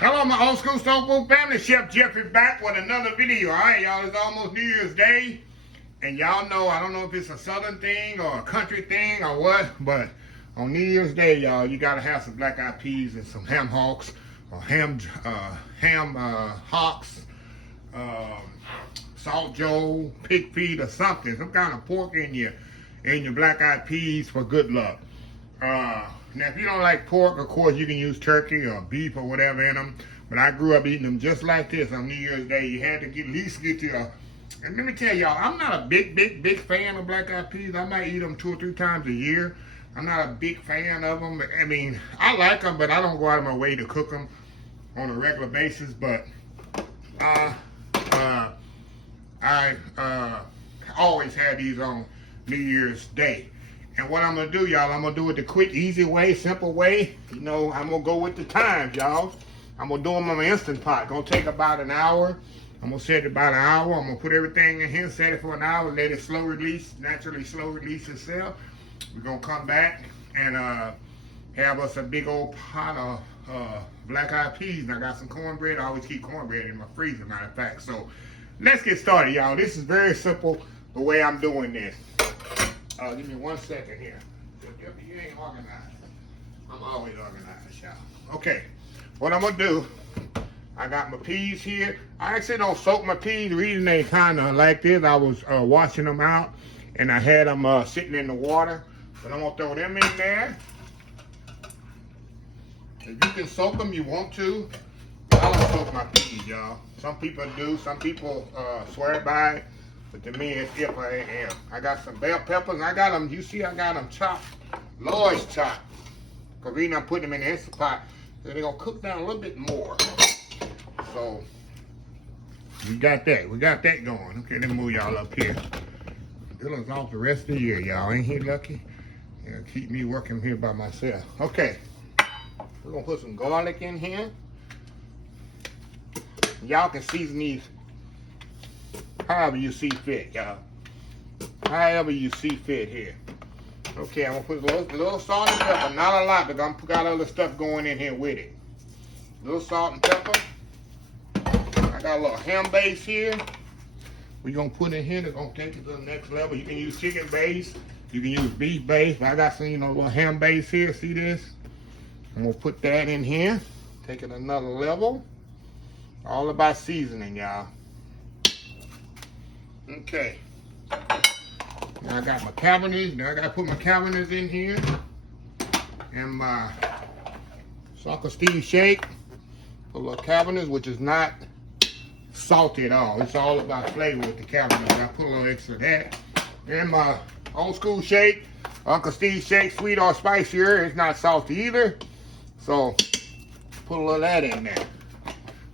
Hello, my old school soul food family. Chef Jeffrey back with another video. All right, y'all, it's almost New Year's Day. And y'all know, I don't know if it's a southern thing or a country thing or what, but on New Year's Day, y'all, you got to have some black-eyed peas and some ham hocks or ham hocks, salt joe, pig feet or something, some kind of pork in your black-eyed peas for good luck. Now, if you don't like pork, of course, you can use turkey or beef or whatever in them. But I grew up eating them just like this on New Year's Day. You had to at least get you a... And let me tell y'all, I'm not a big fan of black-eyed peas. I might eat them 2 or 3 times a year. I'm not a big fan of them. I mean, I like them, but I don't go out of my way to cook them on a regular basis. But I always had these on New Year's Day. And what I'm going to do, y'all, I'm going to do it the quick, easy way, simple way. You know, I'm going to go with the times, y'all. I'm going to do them on my Instant Pot. Going to take about an hour. I'm going to set it about an hour. I'm going to put everything in here, set it for an hour, let it slow release, naturally slow release itself. We're going to come back and have us a big old pot of black-eyed peas. And I got some cornbread. I always keep cornbread in my freezer, matter of fact. So let's get started, y'all. This is very simple the way I'm doing this. Give me 1 second here. You ain't organized. I'm always organized, y'all. Okay, what I'm gonna do, I got my peas here. I actually don't soak my peas. The reason they kind of like this, I was washing them out and I had them sitting in the water. But I'm gonna throw them in there. If you can soak them, you want to. I don't soak my peas, y'all. Some people do. Some people swear by it. But to me, it's if I am. I got some bell peppers. I got them, you see, I got them chopped. Large chopped. Because the reason I'm putting them in the Instant Pot, they're going to cook down a little bit more. So, we got that. We got that going. Okay, let me move y'all up here. Dylan's off the rest of the year, y'all. Ain't he lucky? It'll keep me working here by myself. Okay. We're going to put some garlic in here. Y'all can season these however you see fit, y'all. However you see fit here. Okay, I'm gonna put a little salt and pepper, not a lot, because I'm got other stuff going in here with it. A little salt and pepper. I got a little ham base here. We're gonna put in here. They're gonna take it to the next level. You can use chicken base. You can use beef base. But I got some, you know, little ham base here. See this? I'm gonna put that in here. Take it another level. All about seasoning, y'all. Okay. Now I got my cavenders. Now I gotta put my cavenders in here. And my Soccer Steve shake. Put a little cavenders, which is not salty at all. It's all about flavor with the cavenders. I put a little extra of that. And my old school shake. Uncle Steve shake, sweet or spicier. It's not salty either. So put a little of that in there.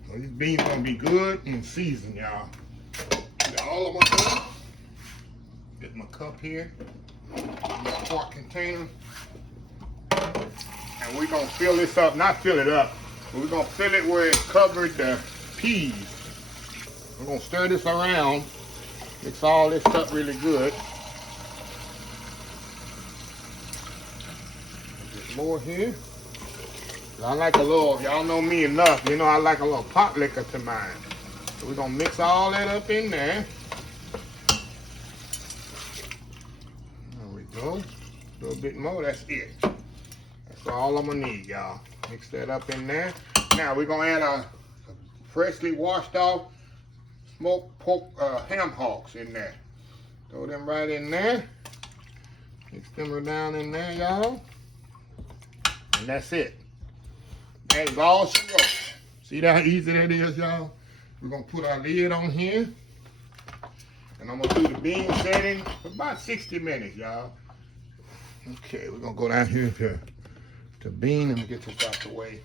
So this bean's gonna be good and seasoned, y'all. All of my stuff. Get my cup here, my quart container, and we're gonna fill this up. Not fill it up, but we're gonna fill it where it covered the peas. We're gonna stir this around, mix all this stuff really good. Get more here. I like a little. Y'all know me enough. You know I like a little pot liquor to mine. So we're gonna mix all that up in there. There we go. A little bit more, that's it. That's all I'm gonna need, y'all. Mix that up in there. Now we're gonna add a freshly washed off smoked pork ham hocks in there. Throw them right in there. Mix them down in there, y'all. And that's it. That is all she wrote. See how easy that is, y'all? We're gonna put our lid on here, and I'm gonna do the bean setting for about 60 minutes, y'all. Okay, we're gonna go down here to bean. Let me get this out the way.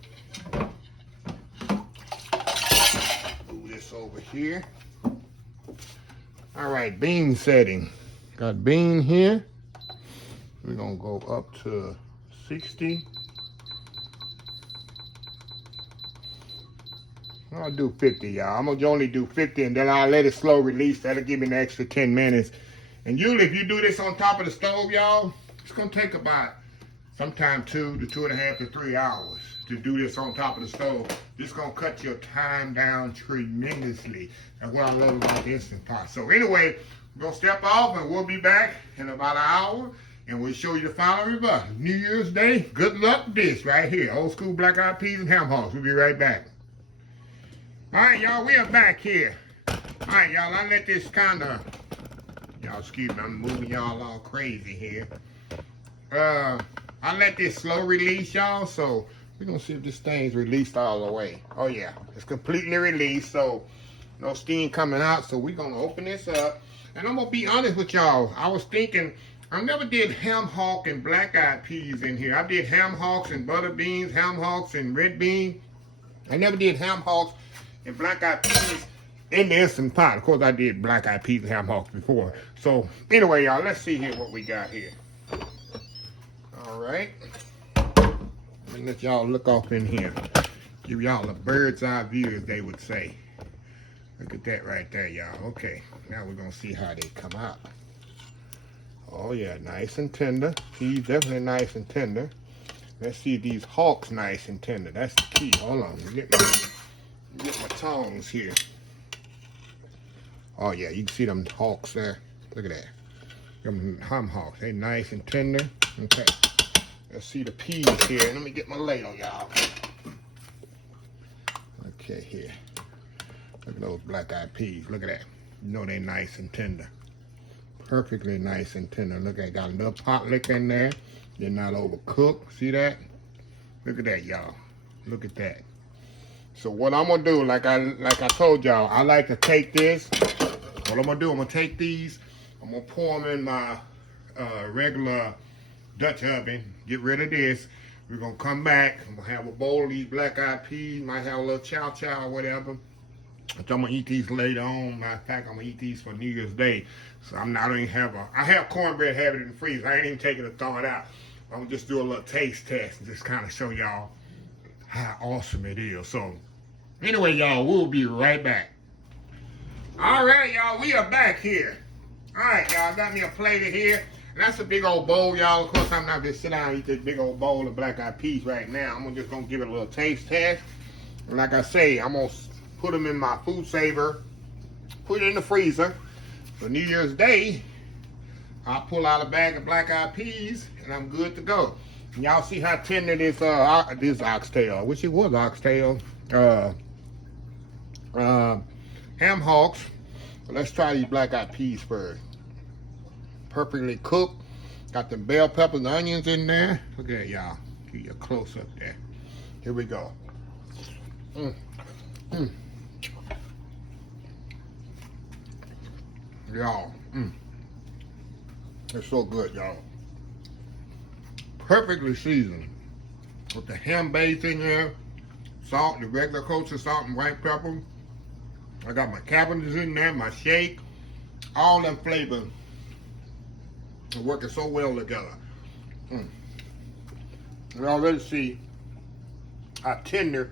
Move this over here. All right, bean setting. Got bean here. We're gonna go up to 60. I'll do 50, y'all. I'm gonna only do 50 and then I'll let it slow release. That'll give me an extra 10 minutes. And usually if you do this on top of the stove, y'all, it's gonna take about sometime 2 to 2.5 to 3 hours to do this on top of the stove. This gonna cut your time down tremendously. That's what I love about the Instant Pot. So anyway, we're gonna step off and we'll be back in about an hour and we'll show you the final result. New Year's Day, good luck dish right here. Old school black eyed peas and ham hocks. We'll be right back. All right, y'all, we are back here. All right, y'all, I let this kind of, y'all excuse me, I'm moving y'all all crazy here. I let this slow release, y'all, so we're gonna see if this thing's released all the way. Oh yeah, it's completely released, so no steam coming out. So we're gonna open this up, and I'm gonna be honest with y'all. I was thinking, I never did ham hock and black eyed peas in here. I did ham hocks and butter beans, ham hocks and red bean. I never did ham hocks and black eyed peas in the Instant Pot. Of course, I did black eyed peas and ham hocks before. So anyway, y'all, let's see here what we got here. All right, let me let y'all look off in here. Give y'all a bird's eye view, as they would say. Look at that right there, y'all. Okay, now we're gonna see how they come out. Oh yeah, nice and tender. Peas definitely nice and tender. Let's see if these hocks nice and tender. That's the key. Hold on, get my tongs here. Oh yeah, you can see them hocks there. Look at that. Them ham hocks, they nice and tender. Okay. Let's see the peas here. Let me get my ladle, y'all. Okay, here. Look at those black-eyed peas. Look at that. You know they're nice and tender. Perfectly nice and tender. Look at it. Got a little pot lick in there. They're not overcooked. See that? Look at that, y'all. Look at that. So what I'm gonna do, like I told y'all, I like to take this. What I'm gonna do, I'm gonna take these. I'm gonna pour them in my regular Dutch oven, get rid of this. We're gonna come back. I'm gonna have a bowl of these black-eyed peas. Might have a little chow or whatever. So I'm gonna eat these later on. Matter of fact, I'm gonna eat these for New Year's Day. So I'm not even I have cornbread, have it in the freezer. I ain't even taking it to thaw it out. I'm gonna just do a little taste test and just kind of show y'all how awesome it is. So anyway, y'all, we'll be right back. All right, y'all, we are back here. All right, y'all, got me a plate of here. That's a big old bowl, y'all. Of course, I'm not gonna sit down and eat this big old bowl of black-eyed peas right now. I'm just gonna give it a little taste test. And like I say, I'm gonna put them in my food saver, put it in the freezer. For New Year's Day, I'll pull out a bag of black-eyed peas, and I'm good to go. And y'all see how tender this oxtail, which it was oxtail, ham hocks. But let's try these black-eyed peas first. Perfectly cooked. Got the bell peppers and onions in there. Look at it, y'all. Give you a close up there. Here we go. Y'all, it's so good, y'all. Perfectly seasoned. With the ham base in there, salt, the regular kosher salt and white pepper. I got my cavenders in there, my shake. All them flavors are working so well together. You already see how tender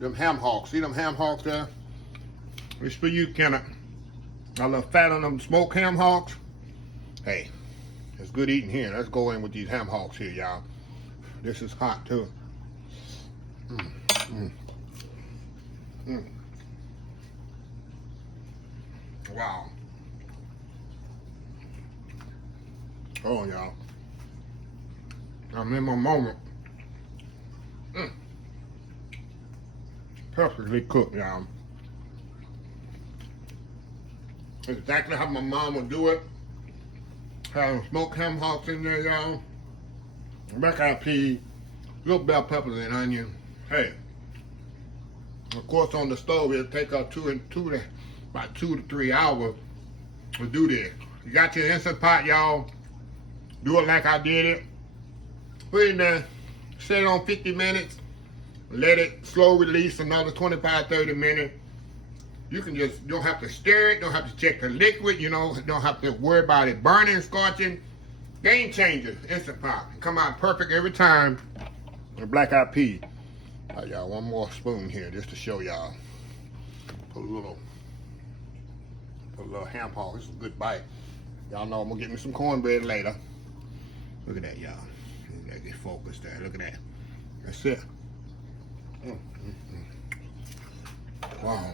them ham hocks. See them ham hocks there? This for you, Kenneth. A little fat on them smoked ham hocks. Hey, it's good eating here. Let's go in with these ham hocks here, y'all. This is hot too. Wow. Oh, y'all. I'm in my moment. Perfectly cooked, y'all. Exactly how my mom would do it. Have smoked ham hocks in there, y'all. Black-eyed peas, little bell peppers and onion. Hey, of course on the stove it'll take up about 2 to 3 hours to do this. You got your Instant Pot, y'all. Do it like I did it. Put it in there, set it on 50 minutes. Let it slow release another 25-30 minutes. You don't have to stir it, don't have to check the liquid, you know, don't have to worry about it burning, scorching. Game changer, Instant Pot. Come out perfect every time. The black-eyed pea. All right, y'all, one more spoon here just to show y'all. Put a little ham hock. This is a good bite. Y'all know I'm gonna get me some cornbread later. Look at that, y'all. Get focused there. Look at that. That's it. Wow.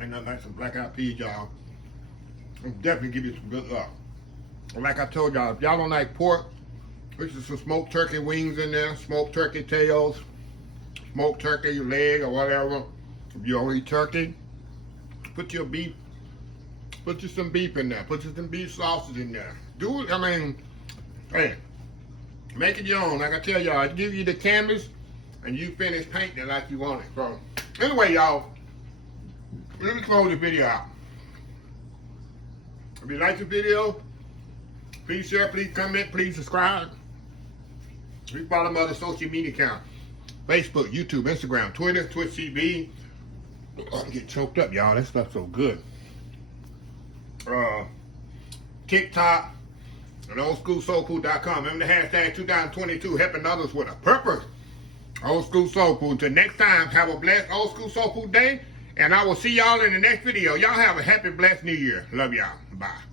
Ain't nothing like some black-eyed peas, y'all. I'll definitely give you some good luck. And like I told y'all, if y'all don't like pork, there's some smoked turkey wings in there, smoked turkey tails, smoked turkey leg or whatever. If you don't eat turkey, put your beef, put you some beef in there, put you some beef sausage in there. Do it, I mean, hey, make it your own. Like I tell y'all, I give you the canvas and you finish painting it like you want it. So anyway, y'all, let me close the video out. If you like the video, please share, please comment, please subscribe. Please follow my other social media accounts. Facebook, YouTube, Instagram, Twitter, Twitch TV. I'm getting choked up, y'all. That stuff's so good. TikTok and oldschoolsoulfood.com. Remember the hashtag 2022, helping others with a purpose. Old School Soul Food. Until next time, have a blessed Old School Soul Food day. And I will see y'all in the next video. Y'all have a happy, blessed New Year. Love y'all. Bye.